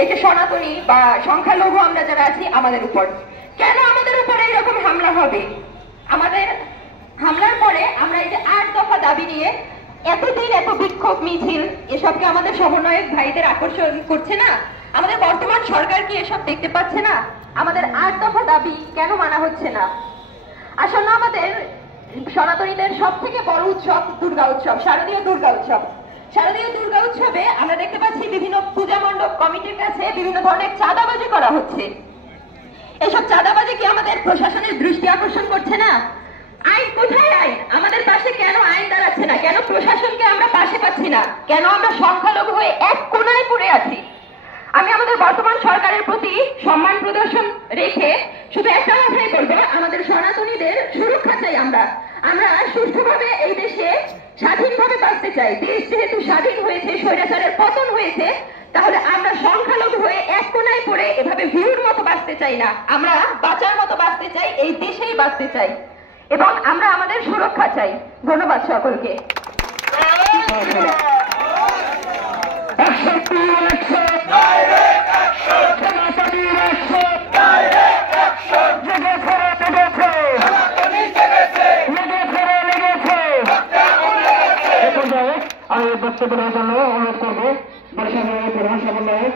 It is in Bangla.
এই যে সনাতনী বা সংখ্যালঘু আমরা যারা আছি আমাদের উপর, কেন আমাদের উপরে এরকম হামলা হবে? আমাদের হামলার পরে আমরা এই যে 8 দফা দাবি নিয়ে এতদিন এত বিক্ষোভ মিছিল, এসবকে আমাদের সমন্বয়ক ভাইদের আকর্ষণ করছে না? আমাদের বর্তমান সরকার কি এসব দেখতে পাচ্ছে না? আমাদের 8 দফা দাবি কেন মানা হচ্ছে না? আসলে আমাদের সনাতনীদের সব থেকে বড় উৎসব দুর্গা উৎসব, শারদীয় দুর্গা উৎসব। শারদীয় দুর্গা উৎসবে আমরা দেখতে পাচ্ছি বিভিন্ন পূজা মণ্ডপ কমিটির কাছে বিভিন্ন ধরনের চাঁদাবাজি করা হচ্ছে। এসব চাঁদাবাজি কি আমাদের প্রশাসনের দৃষ্টি আকর্ষণ করছে না? আইন কোথায়? আইন আমাদের পাশে কেন আইন দাঁড়াচ্ছে না? কেন প্রশাসনকে আমরা পাশে পাচ্ছি না? কেন আমরা সংখ্যালঘু হয়ে এক কোণায় পড়ে আছি? আমি আমাদের বর্তমান সরকারের প্রতি সম্মান প্রদর্শন রেখে শুধু একটা কথাই বলবো, আমাদের সনাতনীদের সুরক্ষা চাই। আমরা সুষ্ঠুভাবে এই দেশে স্বাধীনভাবে বাঁচতে চাই। দেশ যেহেতু স্বাধীন হয়েছে, স্বৈরাচারের পতন হয়েছে, তাহলে আমরা সংখ্যালঘু হয়ে এক কোণায় পড়ে এভাবে ভিড়ুর মতো বাঁচতে চাই না। আমরা বাঁচার মতো বাঁচতে চাই, এই দেশেই বাঁচতে চাই এবং আমরা আমাদের সুরক্ষা চাই। ধন্যবাদ সকলকে। আমি বক্তব্য দেওয়ার জন্য অনুরোধ করবো বরিশাল প্রধান সমন্বয়ক